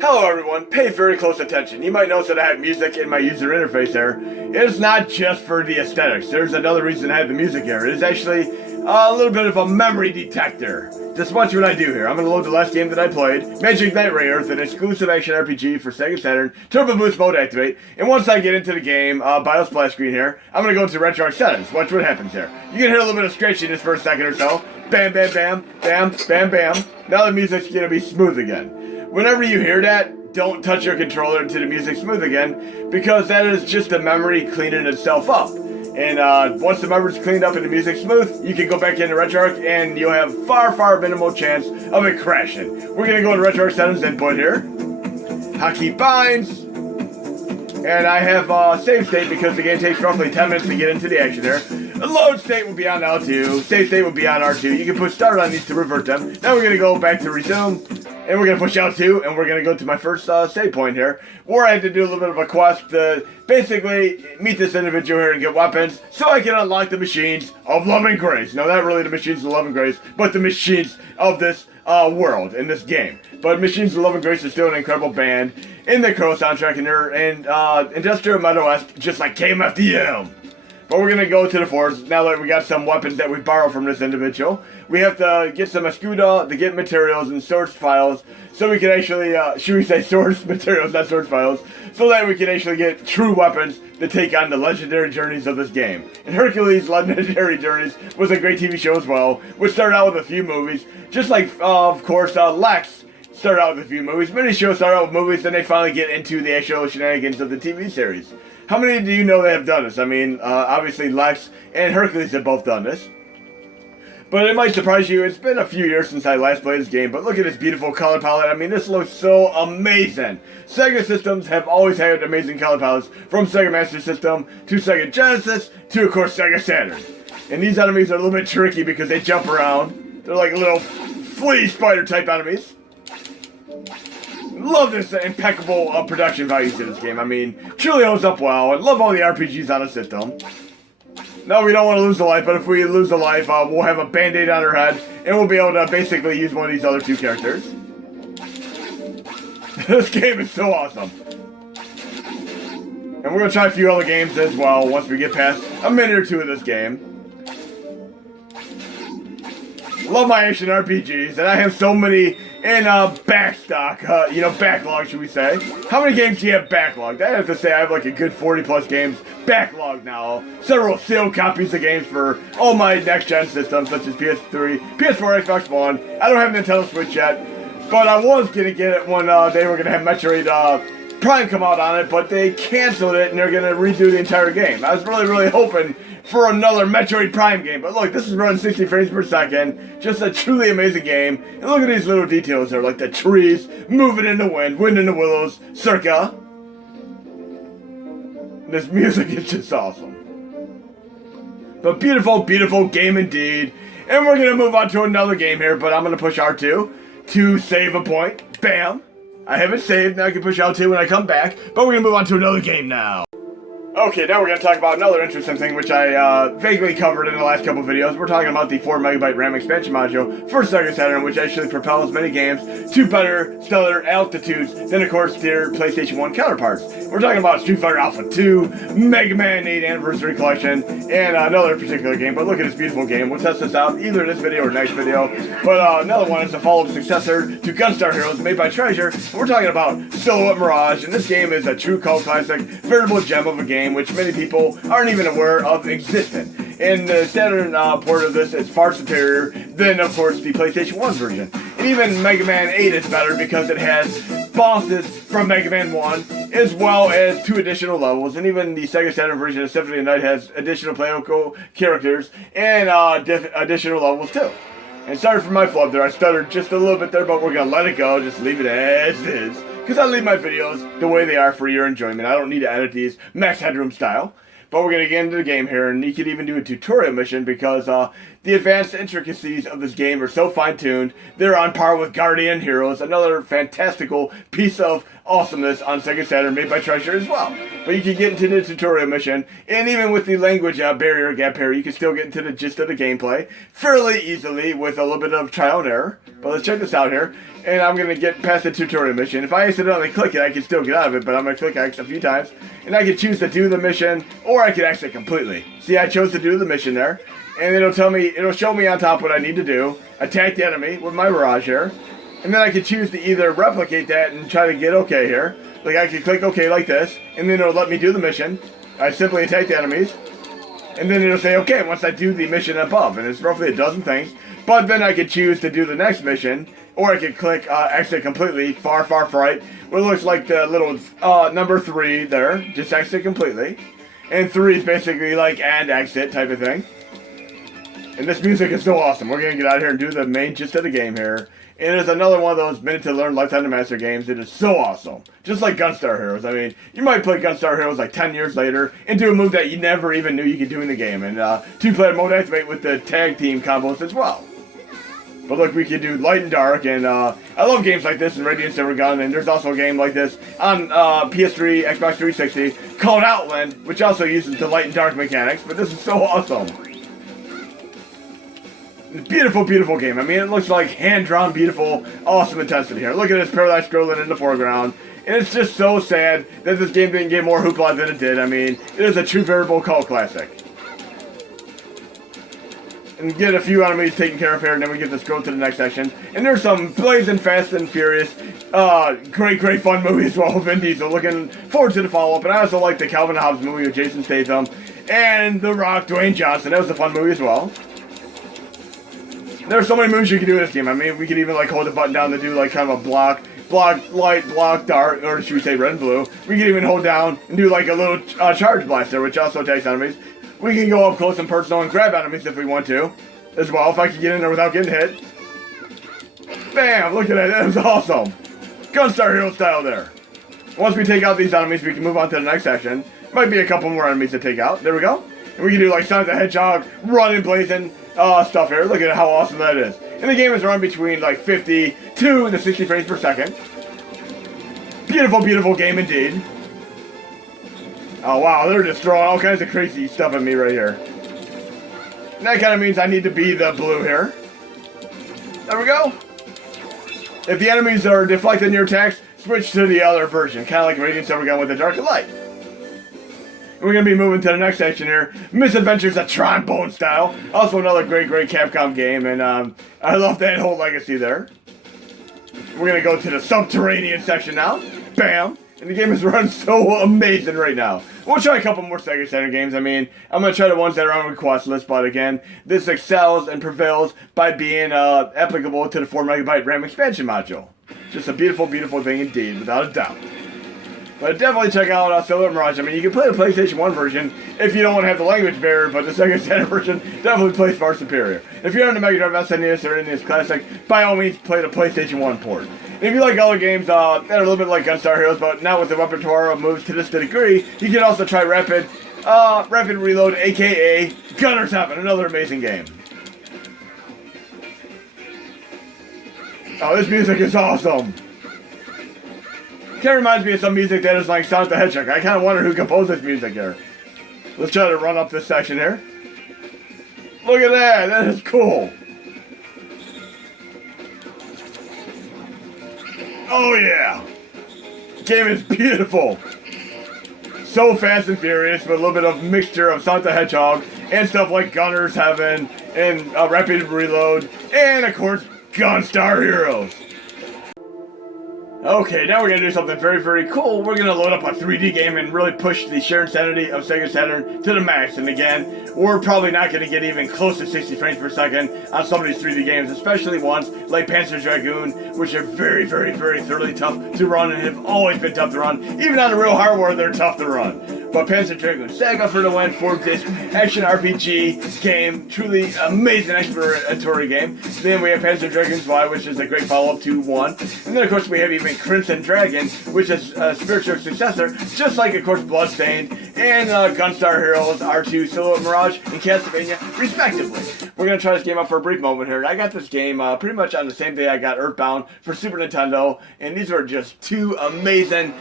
Hello everyone, pay very close attention. You might notice that I have music in my user interface there. It's not just for the aesthetics. There's another reason I have the music here. It is actually a little bit of a memory detector. Just watch what I do here. I'm going to load the last game that I played, Magic Knight Rayearth, an exclusive action RPG for Sega Saturn, Turbo Boost mode activate, and once I get into the game, BIOS splash screen here, I'm going to go into Rayearth settings. Watch what happens here. You can hear a little bit of scratchiness for a second or so. Bam, bam, bam, bam, bam, bam. Now the music's going to be smooth again. Whenever you hear that, don't touch your controller until the music's smooth again, because that is just the memory cleaning itself up. And once the memory's cleaned up and the music's smooth, you can go back into Rayearth and you'll have far minimal chance of it crashing. We're going to go into Rayearth settings input here. Hotkey binds. And I have save state because the game takes roughly 10 minutes to get into the action here. Load state will be on L2. Save state will be on R2. You can push start on these to revert them. Now we're going to go back to resume. And we're going to push L2, and we're going to go to my first save point here, where I have to do a little bit of a quest to basically meet this individual here and get weapons, so I can unlock the machines of love and grace. Now, not really the machines of love and grace, but the machines of this world, in this game. But Machines of Love and Grace is still an incredible band in the Crow soundtrack, and Industrial Metal-esque, just like KMFDM. But we're going to go to the forest, now that we got some weapons that we borrowed from this individual. We have to get some Escudo to get materials and source files, so we can actually, should we say source materials, not source files, so that we can actually get true weapons to take on the legendary journeys of this game. And Hercules' Legendary Journeys was a great TV show as well, which started out with a few movies, just like, of course, Lex started out with a few movies. Many shows start out with movies, then they finally get into the actual shenanigans of the TV series. How many do you know that have done this? I mean, obviously Lex and Hercules have both done this. But it might surprise you, it's been a few years since I last played this game, but look at this beautiful color palette. I mean, this looks so amazing. Sega systems have always had amazing color palettes, from Sega Master System to Sega Genesis to, of course, Sega Saturn. And these enemies are a little bit tricky because they jump around. They're like little flea spider type enemies. Love this impeccable production values to this game. I mean, truly holds up well. I love all the RPGs on the system. No, we don't want to lose a life, but if we lose a life, we'll have a band-aid on our head, and we'll be able to basically use one of these other two characters. This game is so awesome. And we're going to try a few other games as well once we get past a minute or two of this game. Love my action RPGs, and I have so many in backstock, backlog, should we say. How many games do you have backlogged? I have to say I have like a good 40+ games backlogged now. Several sealed copies of games for all my next-gen systems, such as PS3, PS4, Xbox One. I don't have Nintendo Switch yet, but I was going to get it when they were going to have Metroid Prime come out on it, but they canceled it and they're going to redo the entire game. I was really hoping for another Metroid Prime game, but look, this is running 60 frames per second, just a truly amazing game, and look at these little details there, like the trees moving in the wind in the willows, circa. This music is just awesome. But beautiful game indeed, and we're going to move on to another game here, but I'm going to push R2 to save a point. Bam! I haven't saved, now I can push L2 when I come back, but we're going to move on to another game now. Okay, now we're going to talk about another interesting thing which I vaguely covered in the last couple videos. We're talking about the 4MB RAM expansion module for Sega Saturn, which actually propels many games to better stellar altitudes than, of course, their PlayStation 1 counterparts. We're talking about Street Fighter Alpha 2, Mega Man 8 Anniversary Collection, and another particular game. But look at this beautiful game. We'll test this out either in this video or next video. But another one is the follow-up successor to Gunstar Heroes, made by Treasure. And we're talking about Silhouette Mirage, and this game is a true cult classic, veritable gem of a game, which many people aren't even aware of existing. And the Saturn port of this is far superior than, of course, the PlayStation 1 version. And even Mega Man 8 is better because it has bosses from Mega Man 1, as well as 2 additional levels. And even the Sega Saturn version of Symphony of the Night has additional playable characters and additional levels too. And sorry for my flub there, I stuttered just a little bit there, but we're going to let it go, just leave it as is. Because I leave my videos the way they are for your enjoyment. I don't need to edit these max headroom style. But we're going to get into the game here, and you could even do a tutorial mission because the The advanced intricacies of this game are so fine-tuned, they're on par with Guardian Heroes, another fantastical piece of awesomeness on Sega Saturn made by Treasure as well. But you can get into the tutorial mission, and even with the language barrier gap here, you can still get into the gist of the gameplay fairly easily with a little bit of trial and error. But let's check this out here, and I'm going to get past the tutorial mission. If I accidentally click it, I can still get out of it, but I'm going to click X a few times, and I can choose to do the mission, or I can exit completely. See, I chose to do the mission there, and it'll show me on top what I need to do, attack the enemy with my barrage here, and then I can choose to either replicate that and try to get OK here. Like I can click OK like this, and then it'll let me do the mission. I simply attack the enemies, and then it'll say OK once I do the mission above, and it's roughly a dozen things. But then I could choose to do the next mission, or I could click exit completely, far right, where it looks like the little number 3 there, just exit completely. And 3 is basically like and exit type of thing. And this music is so awesome. We're going to get out of here and do the main gist of the game here. And it's another one of those minute to learn, lifetime to master games. It is so awesome. Just like Gunstar Heroes. I mean, you might play Gunstar Heroes like 10 years later and do a move that you never even knew you could do in the game. And 2-player mode activate with the tag team combos as well. But look, we can do light and dark, and I love games like this in Radiant Silver Gun, and there's also a game like this on PS3, Xbox 360 called Outland, which also uses the light and dark mechanics, but this is so awesome. Beautiful, beautiful game. I mean, it looks like hand-drawn, beautiful, awesome intensity here. Look at this Paradise scrolling in the foreground. And it's just so sad that this game didn't get more hoopla than it did. I mean, it is a true veritable cult classic. And get a few enemies taken care of here, and then we get to scroll to the next section. And there's some blazing Fast and Furious, great fun movie as well, Vin Diesel. Looking forward to the follow-up. And I also like the Calvin Hobbes movie with Jason Statham and The Rock, Dwayne Johnson. That was a fun movie as well. There's so many moves you can do in this game. I mean, we could even like hold the button down to do like kind of a block light, block dark, or should we say red and blue. We can even hold down and do like a little charge blaster, which also attacks enemies. We can go up close and personal and grab enemies if we want to, as well, if I can get in there without getting hit. Bam! Look at that, that was awesome. Gunstar Hero style there. Once we take out these enemies, we can move on to the next section. Might be a couple more enemies to take out. There we go. And we can do like Sonic the Hedgehog, running, blazing stuff here. Look at how awesome that is. And the game is run between like 50 to the 60 frames per second. Beautiful, beautiful game indeed. Oh wow, they're just throwing all kinds of crazy stuff at me right here. And that kind of means I need to be the blue here. There we go. If the enemies are deflecting your attacks, switch to the other version. Kind of like Radiant Silver Gun with the dark and light. And we're going to be moving to the next section here. Misadventures of Trombone style. Also another great Capcom game. And I love that whole legacy there. We're going to go to the Subterranean section now. Bam. And the game is running so amazing right now. We'll try a couple more Sega Saturn games. I mean, I'm going to try the ones that are on the request list. But again, this excels and prevails by being applicable to the 4MB RAM expansion module. Just a beautiful, beautiful thing indeed, without a doubt. But definitely check out Silver Mirage. I mean, you can play the PlayStation 1 version if you don't want to have the language barrier, but the Sega Saturn version definitely plays far superior. If you're on the Mega Drive SNES or NES Classic, by all means, play the PlayStation 1 port. And if you like other games that are a little bit like Gunstar Heroes, but not with the repertoire of moves to this degree, you can also try Rapid Reload, aka Gunner's Heaven, another amazing game. Oh, this music is awesome. Kind of reminds me of some music that is like Sonic the Hedgehog. I kind of wonder who composed this music here. Let's try to run up this section here. Look at that. That is cool. Oh yeah. Game is beautiful. So Fast and Furious with a little bit of mixture of Sonic the Hedgehog and stuff like Gunner's Heaven and Rapid Reload and of course Gunstar Heroes. Okay, now we're going to do something very cool. We're going to load up a 3D game and really push the sheer insanity of Sega Saturn to the max. And again, we're probably not going to get even close to 60 frames per second on some of these 3D games, especially ones like Panzer Dragoon, which are very thoroughly tough to run and have always been tough to run. Even on the real hardware, they're tough to run. But Panzer Dragoon Saga for the win, 4-disc action RPG game, truly amazing exploratory game. Then we have Panzer Dragoon Y, which is a great follow-up to 1. And then of course we have even Crimson Dragon, which is a spiritual successor, just like of course Bloodstained and Gunstar Heroes, R2, Silhouette Mirage, and Castlevania, respectively. We're going to try this game out for a brief moment here. I got this game pretty much on the same day I got Earthbound for Super Nintendo, and these were just two amazing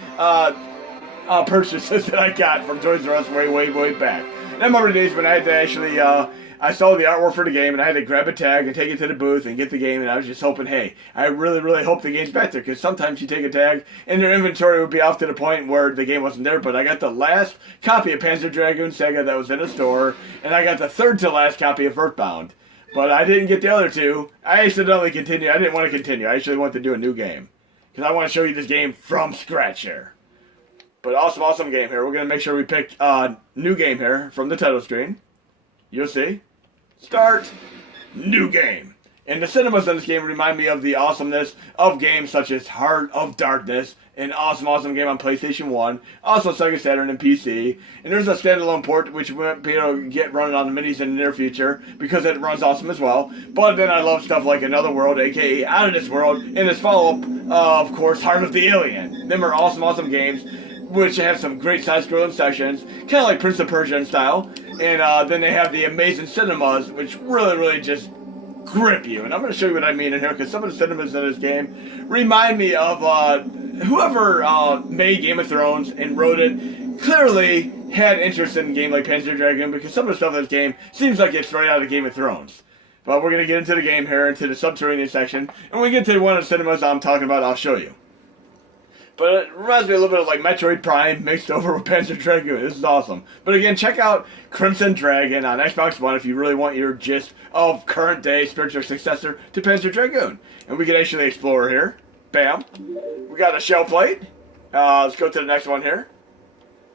purchases that I got from Toys R Us way back. And I remember the days when I had to actually, I saw the artwork for the game, and I had to grab a tag and take it to the booth and get the game, and I was just hoping, hey, I really hope the game's back there, because sometimes you take a tag, and their inventory would be off to the point where the game wasn't there, but I got the last copy of Panzer Dragoon Sega that was in a store, and I got the third to last copy of Earthbound. But I didn't get the other two. I accidentally continued. I didn't want to continue. I actually wanted to do a new game, because I want to show you this game from scratch here. But awesome game here. We're going to make sure we pick a new game here from the title screen. You'll see. Start. New game. And the cinemas in this game remind me of the awesomeness of games such as Heart of Darkness, an awesome game on PlayStation 1, also Sega Saturn and PC. And there's a standalone port which we might be able to get running on the minis in the near future because it runs awesome as well. But then I love stuff like Another World, aka Out of This World, and its follow-up, of course, Heart of the Alien. Them are awesome games which have some great side-scrolling sections, kind of like Prince of Persia in style. And then they have the amazing cinemas, which really just grip you. And I'm going to show you what I mean in here, because some of the cinemas in this game remind me of whoever made Game of Thrones and wrote it clearly had interest in a game like Panzer Dragoon, because some of the stuff in this game seems like it's straight out of Game of Thrones. But we're going to get into the game here, into the Subterranean section, and when we get to one of the cinemas I'm talking about, I'll show you. But it reminds me a little bit of like Metroid Prime mixed over with Panzer Dragoon. This is awesome. But again, check out Crimson Dragon on Xbox One if you really want your gist of current day spiritual successor to Panzer Dragoon. And we can actually explore here. Bam. We got a shell plate. Let's go to the next one here.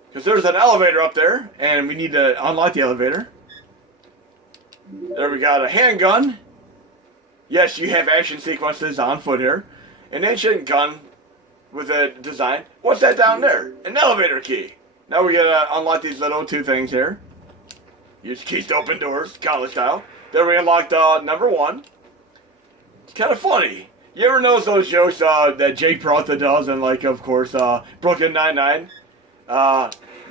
Because there's an elevator up there, and we need to unlock the elevator. There we got a handgun. Yes, you have action sequences on foot here. An ancient gun with a design. What's that down there? An elevator key. Now we gotta unlock these little two things here. Use keys to open doors, college style. Then we unlocked number one. It's kind of funny. You ever notice those jokes that Jake Peralta does, and like, of course, Brooklyn Nine-Nine?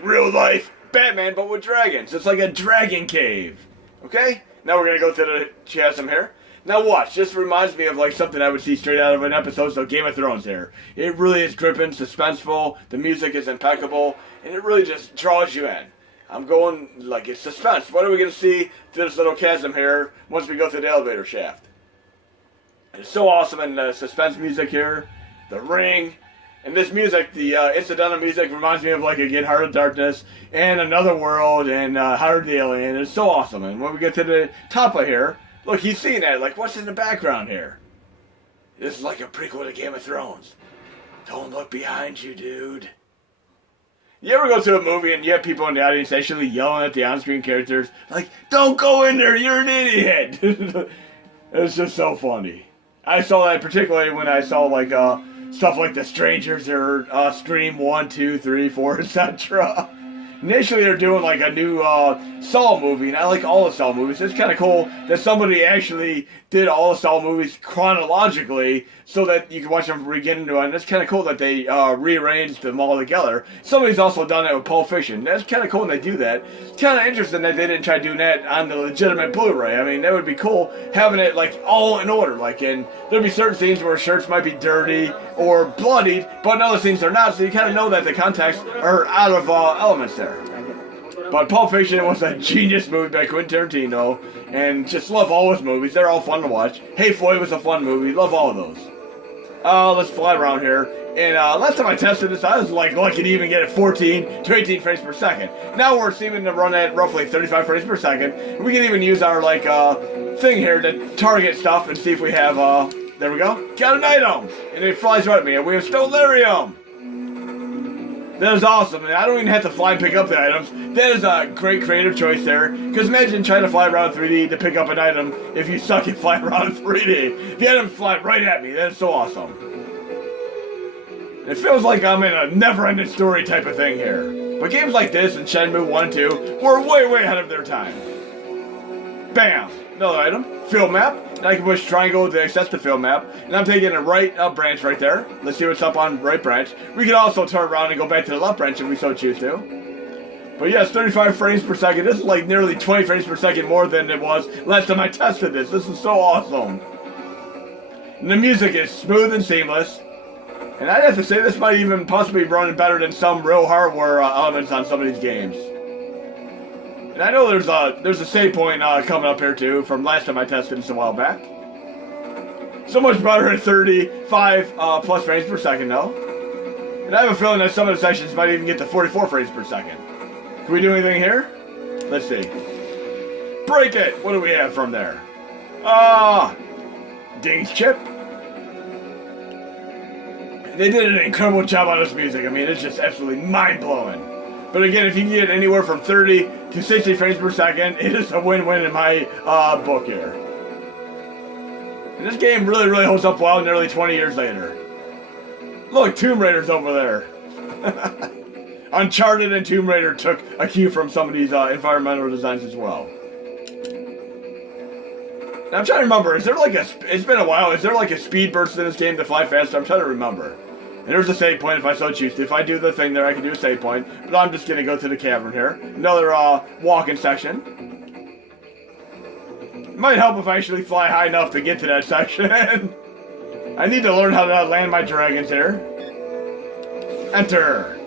Real life Batman, but with dragons. It's like a dragon cave. Okay? Now we're gonna go to the chasm here. Now watch, this reminds me of like something I would see straight out of an episode of Game of Thrones here. It really is gripping, suspenseful, the music is impeccable, and it really just draws you in. I'm going like it's suspense. What are we going to see through this little chasm here once we go through the elevator shaft? It's so awesome, and the suspense music here, the ring, and this music, the incidental music reminds me of like again Heart of Darkness and Another World and Heart of the Alien. It's so awesome, and when we get to the top of here, look, he's seeing that. Like, what's in the background here? This is like a prequel to Game of Thrones. Don't look behind you, dude. You ever go to a movie and you have people in the audience actually yelling at the on-screen characters, like, don't go in there, you're an idiot. It's just so funny. I saw that particularly when I saw, like, stuff like The Strangers or Scream 1, 2, 3, 4, etc. Initially, they're doing like a new Saw movie, and I like all the Saw movies. It's kind of cool that somebody actually did all the Saw movies chronologically so that you can watch them from beginning to end. It's kind of cool that they rearranged them all together. Somebody's also done it with Pulp Fiction. That's kind of cool when they do that. It's kind of interesting that they didn't try doing that on the legitimate Blu-ray. I mean, that would be cool having it like all in order. Like, and there'd be certain scenes where shirts might be dirty or bloodied, but in other scenes they're not. So you kind of know that the context are out of elements there. But Pulp Fiction was a genius movie by Quentin Tarantino, and just love all his movies. They're all fun to watch. Hey Floyd was a fun movie. Love all of those. Let's fly around here. And last time I tested this, I was like lucky to even get it 14 to 18 frames per second. Now we're seeming to run at roughly 35 frames per second. And we can even use our like thing here to target stuff and see if we have there we go. Got an item, and it flies right at me. And we have Stellarium. That is awesome, and I don't even have to fly and pick up the items. That is a great creative choice there. Because imagine trying to fly around 3D to pick up an item if you suck at flying around 3D. The items fly right at me. That is so awesome. It feels like I'm in a never-ending story type of thing here. But games like this and Shenmue 1 and 2 were way ahead of their time. Bam! Another item. Field map. And I can push triangle to access the field map. And I'm taking a right branch right there. Let's see what's up on right branch. We can also turn around and go back to the left branch if we so choose to. But yes, 35 frames per second. This is like nearly 20 frames per second more than it was last time I tested this. This is so awesome. And the music is smooth and seamless. And I'd have to say this might even possibly be running better than some real hardware elements on some of these games. And I know there's a save point coming up here too from last time I tested this a while back. So much better at 35 plus frames per second though. And I have a feeling that some of the sections might even get to 44 frames per second. Can we do anything here? Let's see. Break it! What do we have from there? Ding's chip. They did an incredible job on this music. I mean, it's just absolutely mind-blowing. But again, if you can get anywhere from 30 to 60 frames per second, it is a win-win in my book here. And this game really, really holds up well nearly 20 years later. Look, Tomb Raider's over there. Uncharted and Tomb Raider took a cue from some of these environmental designs as well. Now, I'm trying to remember, is there like it's been a while, is there like a speed burst in this game to fly faster? I'm trying to remember. And there's a save point if I so choose to. If I do the thing there, I can do a save point. But I'm just going to go to the cavern here. Another walking section. It might help if I actually fly high enough to get to that section. I need to learn how to land my dragons here. Enter.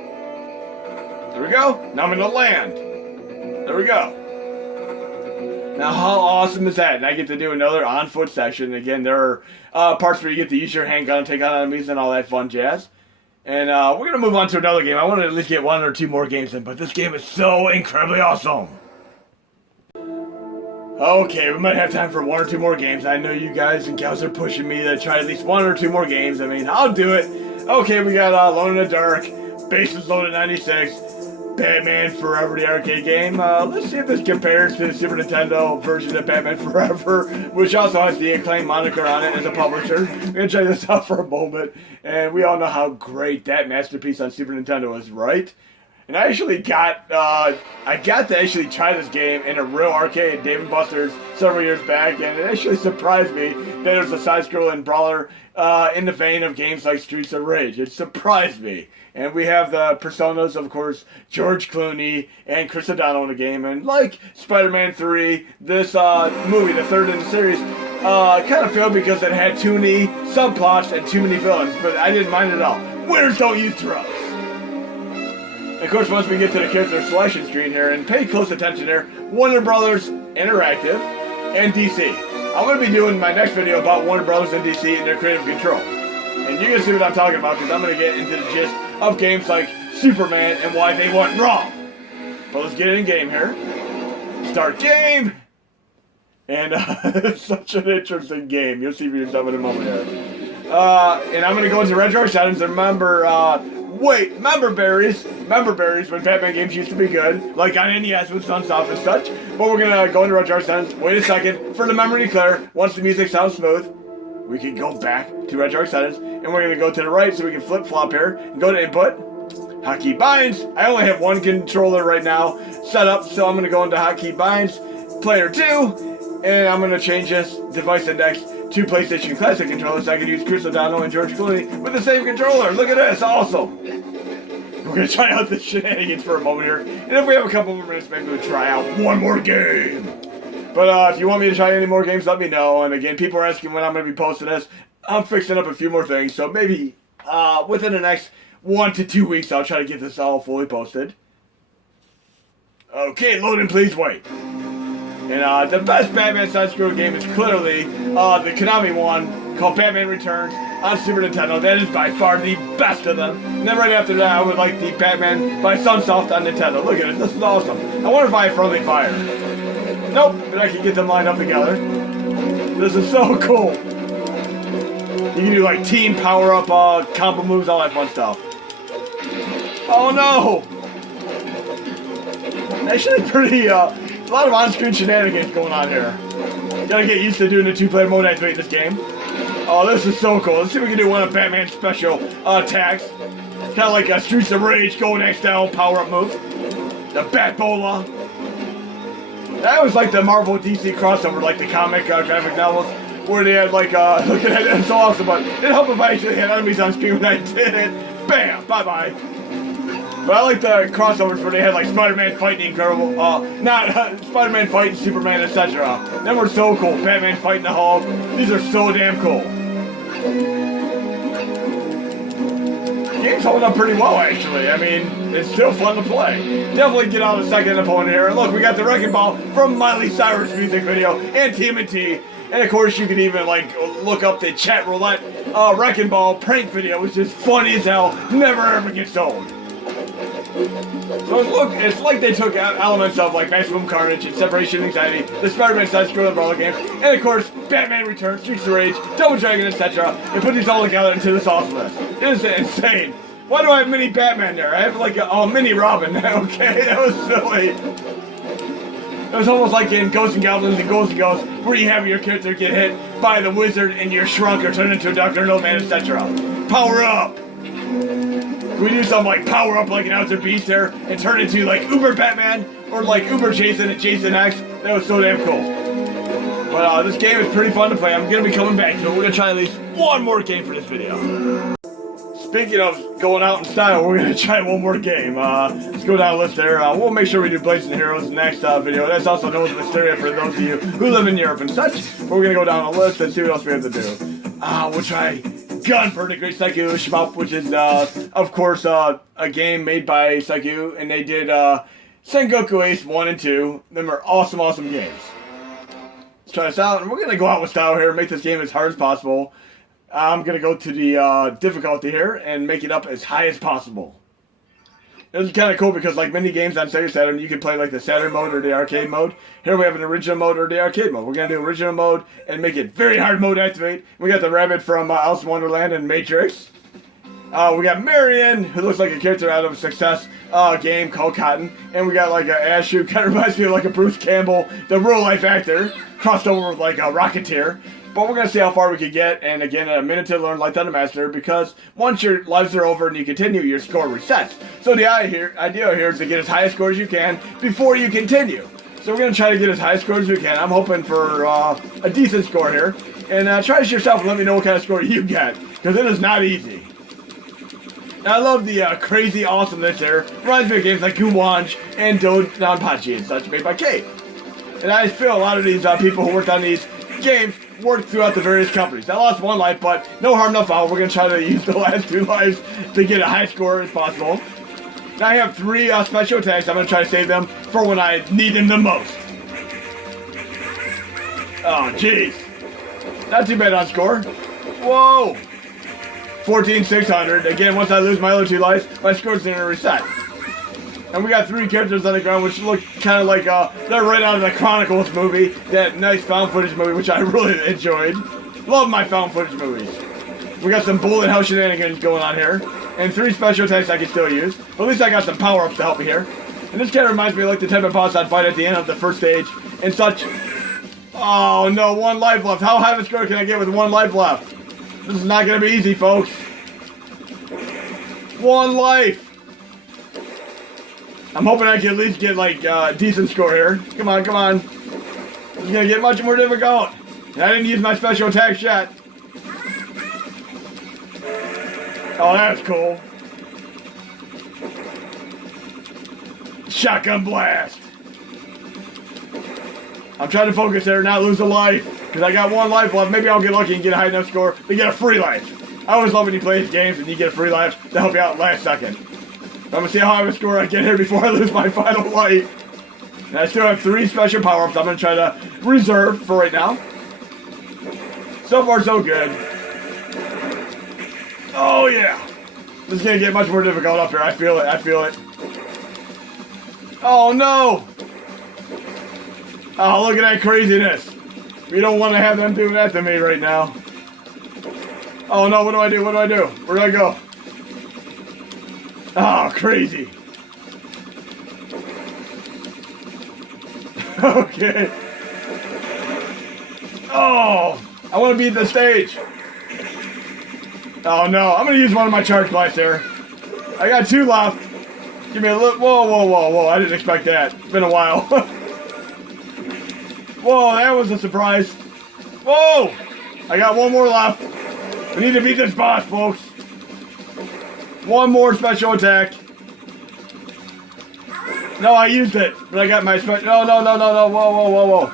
There we go. Now I'm going to land. There we go. Now, how awesome is that? And I get to do another on-foot section. Again, there are parts where you get to use your handgun and take on enemies and all that fun jazz. And we're going to move on to another game. I want to at least get one or two more games in, but this game is so incredibly awesome. Okay, we might have time for one or two more games. I know you guys and gals are pushing me to try at least one or two more games. I mean, I'll do it. Okay, we got Alone in the Dark, Bases Loaded 96, Batman Forever, the arcade game. Let's see if this compares to the Super Nintendo version of Batman Forever, which also has the Acclaim moniker on it as a publisher. We're going to check this out for a moment, and we all know how great that masterpiece on Super Nintendo is, right? And I actually got to actually try this game in a real arcade, Dave & Buster's, several years back, and it actually surprised me that there's a side-scrolling brawler in the vein of games like Streets of Rage. It surprised me. And we have the personas, of course, George Clooney and Chris O'Donnell in the game. And like Spider-Man 3, this movie, the third in the series, kind of failed because it had too many subplots and too many villains. But I didn't mind it at all. Winners don't use drugs. And of course, once we get to the character selection screen here, and pay close attention here, Warner Brothers Interactive and DC. I'm going to be doing my next video about Warner Brothers and DC and their creative control. And you're going to see what I'm talking about because I'm going to get into the gist of games like Superman and why they went wrong. But let's get in game here. Start game! And it's such an interesting game. You'll see for yourself in a moment here. And I'm going to go into retro settings and remember, member berries when Batman games used to be good, like on NES with Sunsoft and such. But we're going to go into retro settings, wait a second for the memory to clear. Once the music sounds smooth, we can go back to retro settings, and we're going to go to the right so we can flip-flop here and go to input. Hotkey binds. I only have one controller right now set up, so I'm going to go into hotkey binds, player 2, and I'm going to change this device index to PlayStation Classic controller so I can use Chris O'Donnell and George Clooney with the same controller. Look at this, awesome. We're going to try out the shenanigans for a moment here, and if we have a couple more minutes, maybe we'll try out one more game. But if you want me to try any more games, let me know. And again, people are asking when I'm going to be posting this. I'm fixing up a few more things, so maybe within the next 1 to 2 weeks, I'll try to get this all fully posted. Okay, load and please wait. And the best Batman side-scroller game is clearly the Konami one called Batman Returns on Super Nintendo. That is by far the best of them. And then right after that, I would like the Batman by Sunsoft on Nintendo. Look at it, this is awesome. I wonder if I have Friendly Fire. Nope, but I can get them lined up together. This is so cool. You can do like team power-up, combo moves, all that fun stuff. Oh no! Actually pretty, a lot of on-screen shenanigans going on here. Gotta get used to doing the 2-player mode I play this game. Oh, this is so cool. Let's see if we can do one of Batman's special attacks. Kind of like a Streets of Rage Golden Axe style power-up move. The Bat-Bola. That was like the Marvel DC crossover, like the comic graphic novels, where they had like, look at that, it's so awesome, but it helped if I actually had enemies on screen when I did it. Bam! Bye-bye. But I like the crossovers where they had like Spider-Man fighting Incredible, not Spider-Man fighting Superman, etc. Them were so cool. Batman fighting the Hulk. These are so damn cool. Game's holding up pretty well, actually. I mean, it's still fun to play. Definitely get on the second opponent here. Look, we got the Wrecking Ball from Miley Cyrus music video and TMNT. And of course, you can even like look up the Chat Roulette Wrecking Ball prank video, which is funny as hell. Never ever gets old. So look, it's like they took elements of like Maximum Carnage and Separation Anxiety, the Spider-Man side-scrolling umbrella game, and of course, Batman Returns, Streets of Rage, Double Dragon, etc., and put these all together into this awesomeness. It is insane. Why do I have mini Batman there? I have like a mini Robin. Okay, that was silly. It was almost like in Ghosts and Goblins and Ghouls and Ghosts, where you have your character get hit by the wizard and you're shrunk or turned into a Dr. No Man, etc. Power up! We do something like power up like an Outer Beast there and turn into like Uber Batman or like Uber Jason and Jason X. That was so damn cool. But this game is pretty fun to play. I'm going to be coming back to it. We're going to try at least one more game for this video. Speaking of going out in style, we're going to try one more game. Let's go down the list there. We'll make sure we do Blades and Heroes next video. That's also known as Mysteria for those of you who live in Europe and such. But we're going to go down the list and see what else we have to do. We'll try Gunford, the Great Psycho Shmup, which is, of course, a game made by Psycho, and they did Sengoku Ace 1 and 2. Them are awesome, awesome games. Let's try this out, and we're going to go out with style here and make this game as hard as possible. I'm going to go to the difficulty here and make it up as high as possible. This is kind of cool because like many games on Sega Saturn, you can play like the Saturn mode or the arcade mode. Here we have an original mode or the arcade mode. We're going to do original mode and make it very hard mode activate. We got the rabbit from Alice in Wonderland and Matrix. We got Marion, who looks like a character out of a Success game called Cotton. And we got like a Ash who kind of reminds me of like a Bruce Campbell, the real life actor, crossed over with like a Rocketeer. But we're going to see how far we can get, and again, a minute to learn like Thunder Master, because once your lives are over and you continue, your score resets. So the idea here is to get as high a score as you can before you continue. So we're going to try to get as high a score as we can. I'm hoping for a decent score here. And try this yourself and let me know what kind of score you get, because it is not easy. Now, I love the crazy awesomeness there. Reminds me of games like Guwanj and Donpachi and such, made by Cave. And I feel a lot of these people who worked on these games worked throughout the various companies. I lost one life, but no harm, no foul. We're going to try to use the last 2 lives to get a high score as possible. Now I have 3 special attacks. I'm going to try to save them for when I need them the most. Oh, jeez. Not too bad on score. Whoa. 14,600. Again, once I lose my other 2 lives, my score's going to reset. And we got 3 characters on the ground, which look kind of like, they're right out of the Chronicles movie, that nice found footage movie, which I really enjoyed. Love my found footage movies. We got some bullet hell shenanigans going on here, and 3 special attacks I can still use. But at least I got some power-ups to help me here. And this kind of reminds me of like the type of boss I'd fight at the end of the first stage, and such. Oh no, 1 life left. How high of a score can I get with 1 life left? This is not going to be easy, folks. 1 life. I'm hoping I can at least get like a decent score here. Come on, come on. It's gonna get much more difficult. And I didn't use my special attacks yet. Oh, that's cool. Shotgun blast. I'm trying to focus there, not lose a life. Because I got 1 life left. Maybe I'll get lucky and get a high enough score to get a free life. I always love when you play these games and you get a free life to help you out last second. I'm going to see how high of a score I get here before I lose my final life. And I still have 3 special power-ups I'm going to try to reserve for right now. So far, so good. Oh, yeah. This is going to get much more difficult up here. I feel it. I feel it. Oh, no. Oh, look at that craziness. We don't want to have them doing that to me right now. Oh, no. What do I do? What do I do? Where do I go? Oh, crazy. Okay. Oh, I want to beat the stage. Oh, no. I'm going to use one of my charge blasts there. I got 2 left. Give me a little... Whoa, whoa, whoa, whoa. I didn't expect that. It's been a while. Whoa, that was a surprise. Whoa. I got 1 more left. We need to beat this boss, folks. 1 more special attack. No, I used it, but I got my special. No, no, no, no, no. Whoa, whoa, whoa, whoa.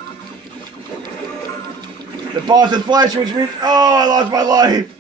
The boss is flashing, which means. Oh, I lost my life.